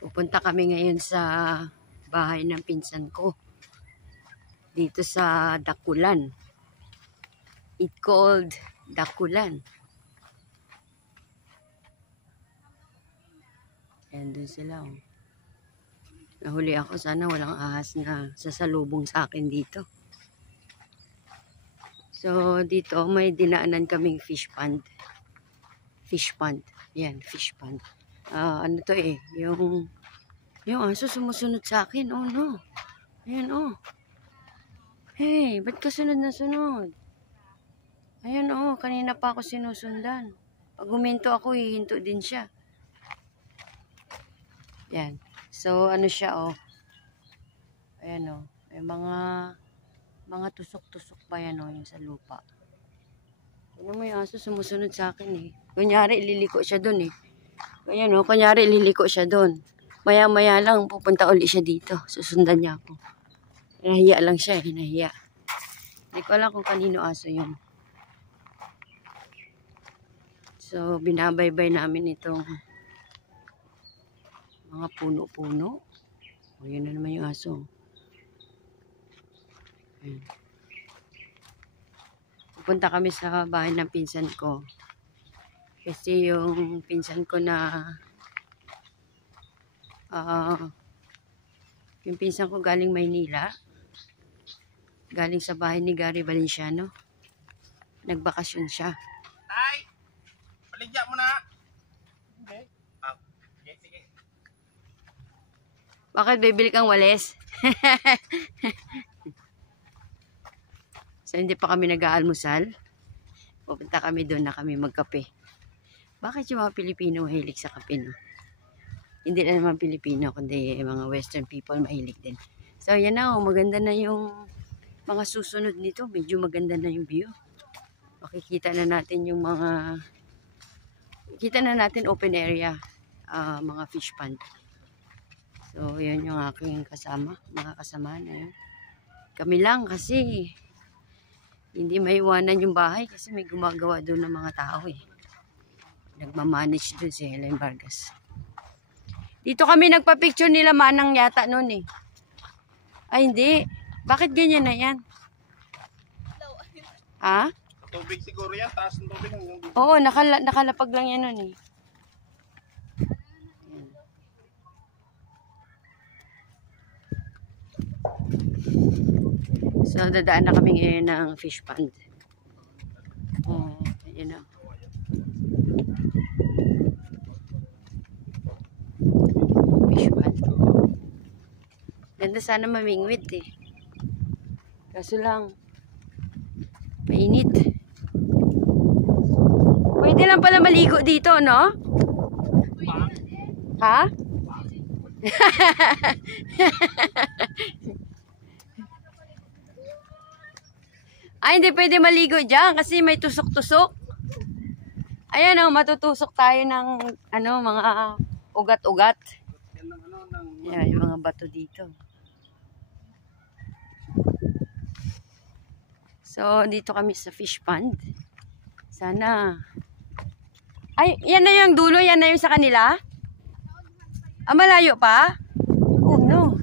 Pupunta kami ngayon sa bahay ng pinsan ko. Dito sa Dakulan. It called Dakulan. Ayan doon sila. Oh. Nahuli ako. Sana walang ahas na sasalubong sa akin dito. So, dito may dinaanan kaming fish pond. Fish pond. Ayan, fish pond. Ano to eh, yung aso sumusunod sa akin. Oh no. Ayan oh. Hey, ba't ka sunod na sunod? Ayan oh, kanina pa ako sinusundan. Pag huminto ako, hihinto din siya. Ayan. So, ano siya oh. Ayan oh. May mga tusok-tusok pa yan oh, yung sa lupa. Ano mo yung aso sumusunod sa akin eh. Kunyari, liliko siya dun eh. Ayan o, kunyari liliko siya doon. Maya-maya lang, pupunta uli siya dito. Susundan niya ako. Nahiya lang siya, nahiya. Hindi ko alam kung kanino aso yun. So, binabaybay namin itong mga puno-puno. O, yun na naman yung aso. Ayan. Pupunta kami sa bahay ng pinsan ko. Kasi yung pinsan ko na yung pinsan ko galing Maynila, galing sa bahay ni Gary Valenciano, nagbakasyon siya. Ay! Baligya mo na! Okay. Sige. Bakit bibili kang walis? So hindi pa kami nag-aalmusal, pupunta kami doon na kami magkape. Bakit yung mga Pilipino mahilig sa kape, no? Hindi na naman Pilipino, kundi mga Western people mahilig din. So, yan na, oh, maganda na yung mga susunod nito. Medyo maganda na yung view. Makikita na natin yung mga... Kita na natin open area, mga fish pond. So, yun yung aking kasama, mga kasama na yun. Kami lang kasi hindi maiwanan yung bahay kasi may gumagawa doon ng mga tao eh. Nagmamanage doon si Helen Vargas. Dito kami nagpa-picture nila Manang yata noon eh. Ay hindi. Bakit ganyan na yan? Ha? Tubig siguro yan. Taas ng tubig. Oo, nakalapag lang yan noon eh. So, dadaan na kami ngayon ng fish pond. Oh, ayun na. Fish pond. Ganda sana mamingwit eh. Kaso lang, mainit. Pwede lang pala maligo dito, no? Ha? Ay, hindi pwede maligo dyan kasi may tusok-tusok. Ayan o, matutusok tayo ng mga ugat-ugat. Ayan, yung mga bato dito. So, dito kami sa fish pond. Sana. Ay, yan na yung dulo, yan na yung sa kanila? Ah, malayo pa? Oh, no.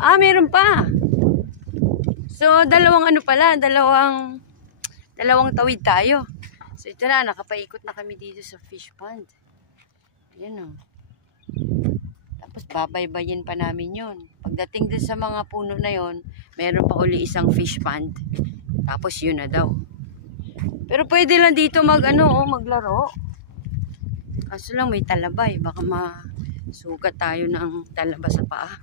Ah, meron pa. So, dalawang tawid tayo. So, ito na, nakapaikot na kami dito sa fish pond. Ayan o. Tapos, babaybayin pa namin yun. Pagdating din sa mga puno na yon, meron pa uli isang fish pond. Tapos, yun na daw. Pero pwede lang dito maglaro. Kaso lang may talabay. Baka masugat tayo ng talaba sa paa.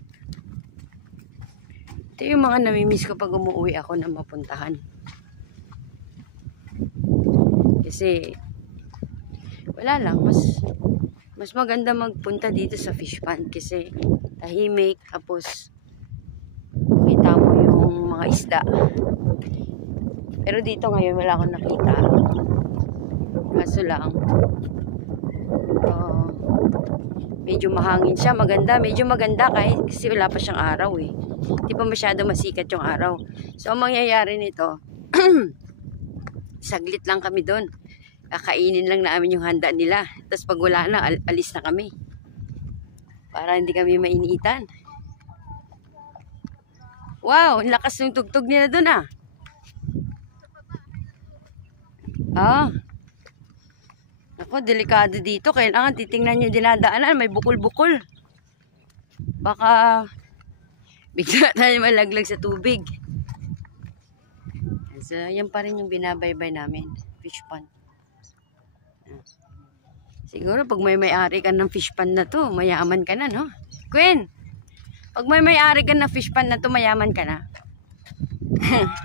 Ito yung mga namimiss ko pag umuwi ako na mapuntahan. Kasi, wala lang. Mas maganda magpunta dito sa fish pond kasi tahimik. Tapos, makita mo yung mga isda. Pero dito ngayon wala akong nakita. Kaso lang, medyo mahangin siya. Medyo maganda kasi wala pa siyang araw eh. Hindi pa masyado masikat yung araw. So, ang mangyayari nito, saglit lang kami doon. Kakainin lang namin yung handa nila. Tapos pag wala na, alis na kami. Para hindi kami mainitan. Wow, ang lakas ng tugtog nila doon ah. Ah. Ako, delikado dito. Kailangan titingnan nyo dinadaanan. May bukol-bukol. Baka bigla tayo malaglag sa tubig. So, yan pa rin yung binabaybay namin. Fish pond. Siguro pag may-ari ka ng fish pond na to, mayaman ka na, no? Queen, pag may-ari ka ng fish pond na to, mayaman ka na.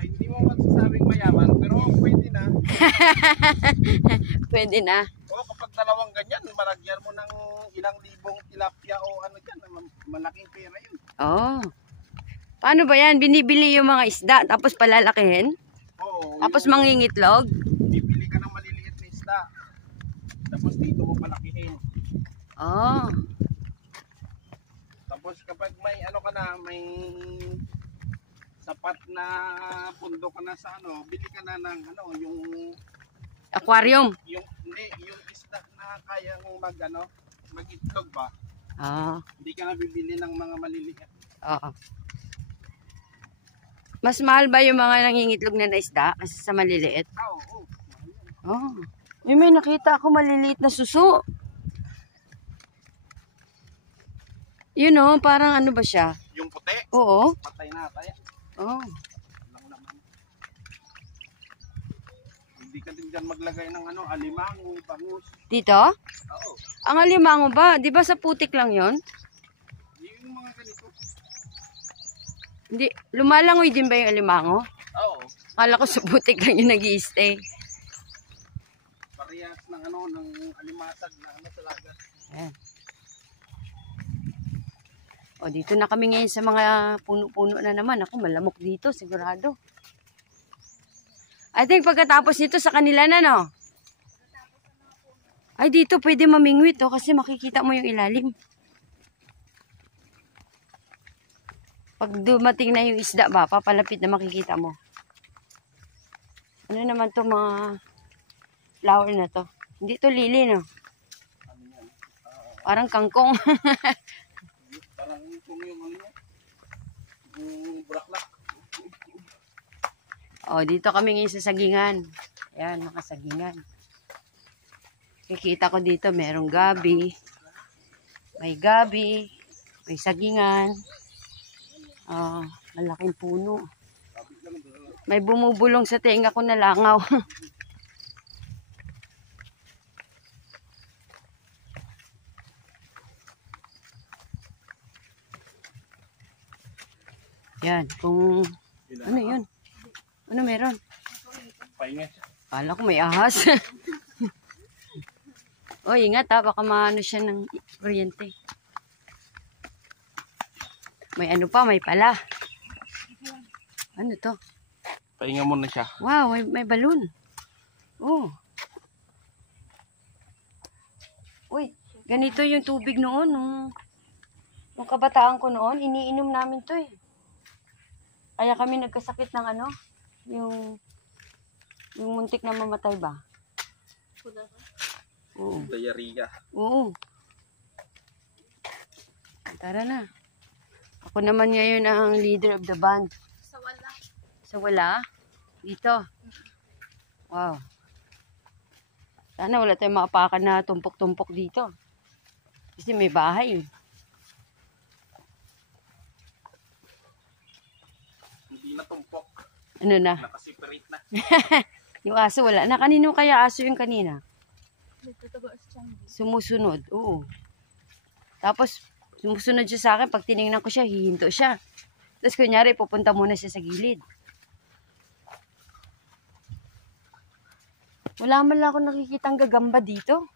Hindi mo masasabing mayaman, pero pwede na. Pwede na. O kapag dalawang ganyan, malagyan mo ng ilang libong tilapia o ano dyan, malaking pera yun. Oh. Paano ba yan? Binibili yung mga isda, tapos palalakihin? Oo. Tapos mangingitlog? Bibili ka ng maliliit na isda. Tapos dito mo palakihin. Oh. Tapos kapag may ano ka na, may sapat na pundo ka na sa ano, bili ka na ng ano, yung Aquarium? hindi, yung isda na kayang mag-itlog ba? Ah. Hindi ka na bibili ng mga maliliit. Oo. Mas mahal ba yung mga nangingitlog na isda kasi sa maliliit? Oo. Oh. May nakita ako maliliit na suso. Yun know, parang ano ba siya? Yung puti? Oo. Patay na tayo. Oh. Lang naman. Hindi ka din dyan maglagay ng ano, alimango, bangus. Dito? Oo. Ang alimango ba? Di ba sa putik lang yon? Yung mga ganito. Hindi. Lumalangoy din ba yung alimango? Oo. Akala ko sa putik lang yung nag-i-stay. Parehas ng ano, ng alimasag na ano talaga. Ayan. O, dito na kami ngayon sa mga puno-puno na naman. Ako, malamok dito, sigurado. I think pagkatapos nito sa kanila na, no? Ay, dito pwede mamingwit, oh, kasi makikita mo yung ilalim. Pag dumating na yung isda ba, papalapit na makikita mo. Ano naman to mga flower na to? Hindi to lili, no? Parang kangkong. Parang kung yung ano niya, yung buraklak. O, dito kami ngayon sa sagingan. Ayan, mga sagingan. Kikita ko dito, merong gabi. May gabi. May sagingan. Malaking puno. May bumubulong sa tenga ko na langaw. Yan, kung... Ano yun? Ano meron? Pahinga siya. Kala ko may ahas. O, ingat ha. Baka maano siya ng kuryente. May ano pa, may pala. Ano to? Pahinga muna siya. Wow, may balloon. Oh. Uy, ganito yung tubig noon. Nung kabataan ko noon, iniinom namin to eh. Kaya kami nagkasakit ng ano, yung muntik na mamatay ba? Oo. Diarrhea. Oo. Tara na. Ako naman ngayon ang leader of the band. Sa wala. Sa wala? Dito. Wow. Sana wala tayong maapakan na tumpok-tumpok dito. Kasi may bahay. Hindi na tumpok. Ano na? Nakasiparate na. Yung aso wala na. Kanino kaya aso yung kanina? Nagtatago sa tiyan. Sumusunod. Oo. Tapos, sumusunod siya sa akin. Pag tinignan ko siya, hihinto siya. Tapos, kunyari, pupunta muna siya sa gilid. Wala man lang ako nakikitang gagamba dito.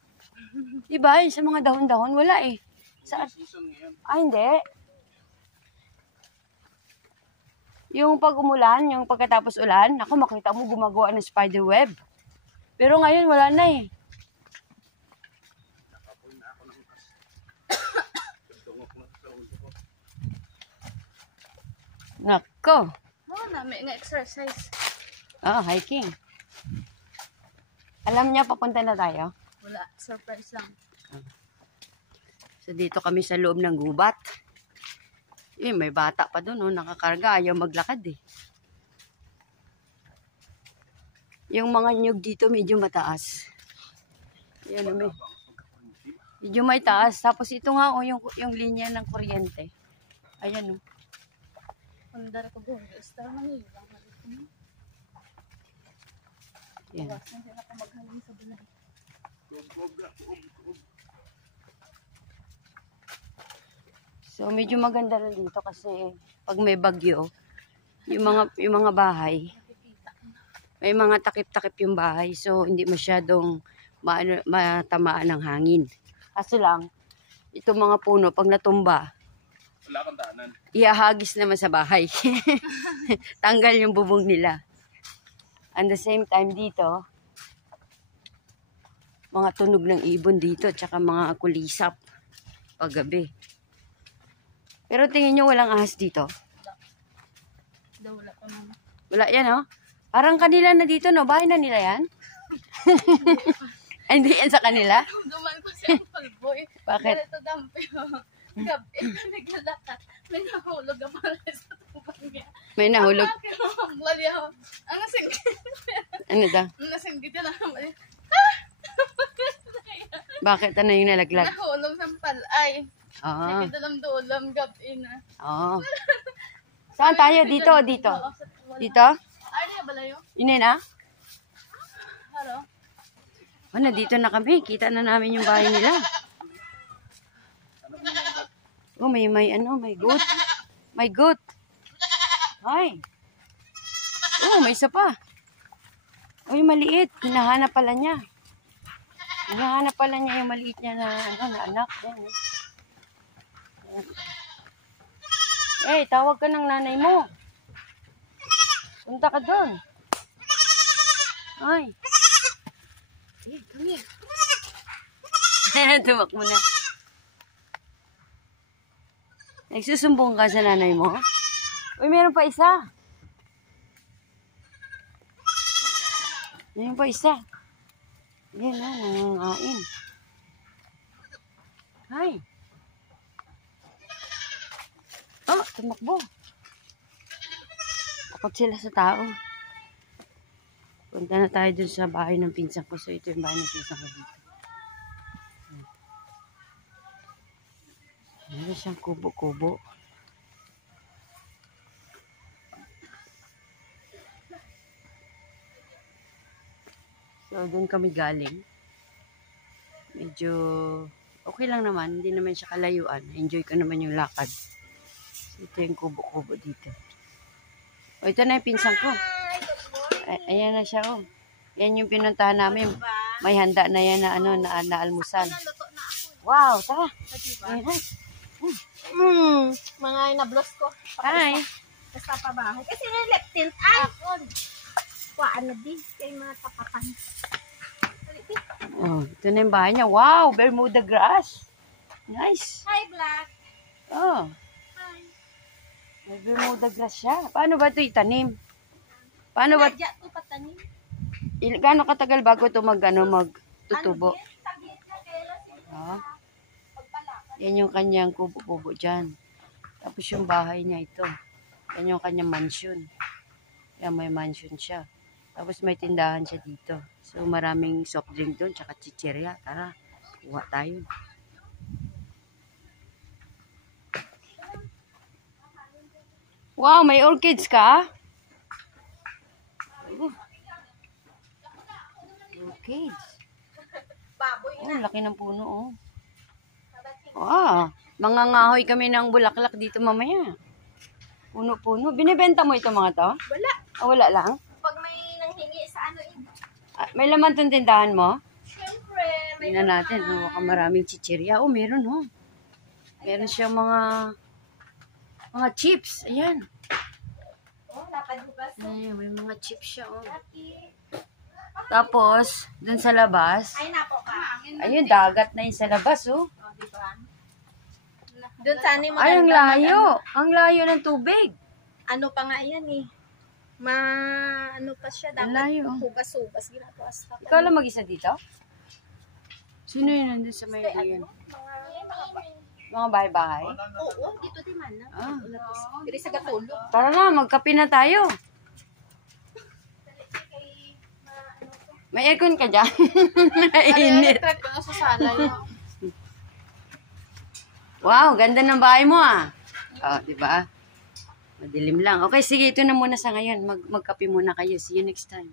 Diba? Yung sa mga dahon-dahon, wala eh. Saan? Season ngayon. Ah, hindi. Yung pag umulan, yung pagkatapos ulan, ako makita mo gumagawa ng spider web. Pero ngayon, wala na eh. Nakapoy na ako ng tungok na sa ulo ko. Nako. Oo na, may nga-exercise. Hiking. Alam niya, papunta na tayo. Wala, surprise lang. So, dito kami sa loob ng gubat. May bata pa doon, nakakarga. Ayaw maglakad eh. Yung mga nyug dito medyo mataas. Yan, medyo may taas. Tapos ito nga, yung linya ng kuryente. Ayan, Andar ko buong star man eh. Yan. Wasan sila ka maghaling sa bunay. So, medyo maganda rin dito kasi pag may bagyo, yung mga bahay, may mga takip-takip yung bahay. So, hindi masyadong matamaan ng hangin. Kaso lang, itong mga puno, pag natumba, Wala kang daanan. iahagis naman sa bahay. Tanggal yung bubong nila. And the same time dito, mga tunog ng ibon dito, tsaka mga kulisap paggabi. Pero tingin nyo walang ahas dito? Daw wala pa man. Wala yan, oh. Parang kanila na dito, no? Bahay na nila yan? Ay, hindi yan sa kanila? Duman ko si Uncle Boy. Bakit? Ganito dampi. Gabi, naglalakad. May nahulog ang pala sa tubang niya. May nahulog. Mali ako. Ang nasinggit. Ano daw? Ang nasinggit na lang. Mali. Bakit? Ano yung nalaglag? Nahulog sa palay. Oo. Sige dalam dulam gabi na. Oo. Saan tayo? Dito o dito? Dito? Ay, di ba layo? Yun na? Hello? Ano, dito na kami. Kita na namin yung bahay nila. Oh, may goat. May goat. Ay. Oh, may isa pa. Oh, yung maliit. Hinahanap pala niya. Hinahanap pala niya yung maliit niya na anak. Yan, eh. Eh, tawag ka ng nanay mo. Punta ka doon. Ay. Eh, come here. Tumak mo na. Nagsusumbong ka sa nanay mo? Uy, meron pa isa. Meron pa isa. Yan na, nangangain. Ay. Oh, tumakbo. Takot sila sa tao. Punta na tayo dun sa bahay ng pinsan ko. So, ito yung bahay ng pinsan ko dito. Meron siyang kubo-kubo. So, dun kami galing. Medyo okay lang naman. Hindi naman siya kalayuan. Enjoy ko naman yung lakad. So, ito yung kubo-kubo dito. O, ito na yung pinsan ko. Ayan na siya, oh. Yan yung pinuntahan namin. May handa na yan na, na almusal. Wow, tara. Ayan na. Mga inablos ko. Hi. Basta pa bahay. Kasi yung leptin. Ay! Kuhaan na di. Kaya mga tapatan. Oh, ito na yung bahay niya. Wow, Bermuda grass. Nice. Hi, Black. Oh, Hi. may Bermuda grass siya. Paano ba ito itanim? Paano ba? Nadya ko patanim. Gaano katagal bago ito magtutubo? Oh. Yan yung kanyang kubo-kubo dyan. Tapos yung bahay niya ito. Yan yung kanyang mansion. Yan, may mansion siya. Tapos may tindahan siya dito. So maraming soft drink doon, tsaka chichirya. Tara, kuha tayo. Wow, may orchids ka? Oh. Orchids. Oh, laki ng puno, oh. Wow, mangangahoy kami ng bulaklak dito mamaya. Puno-puno. Binibenta mo ito mga to? Wala. Ah, wala lang? Pag may nanghingi sa ano Ah, may laman tong tindahan mo? Siyempre, may Tingnan natin. Oh, baka maraming chichirya. Oh, meron, oh. Meron siyang mga chips. Ayan. napadugas. Ay, may mga chips siya, oh. Tapos, dun sa labas, Ay, napo ka. ayun, dagat na yun sa labas, oh. O, diba? Doon sana yung Ay, ang maganda layo. Ang layo ng tubig. ano pa nga yan eh. Ano pa siya, Ang dapat layo. hugas-hugas. Ginagawa sa Ikaw lang mag-isa dito? Sino yun nandun sa may yun? mga Mga bahay-bahay? Oo, dito di man na. Ah. Diri sa gatulog. Tara na, magkape na tayo. May aircon ka dyan? Init. Electric ko sa sala yun. Wow, ganda ng bahay mo ah. Oh, di ba? Madilim lang. Okay, sige, ito na muna sa ngayon. Magkape muna kayo. See you next time.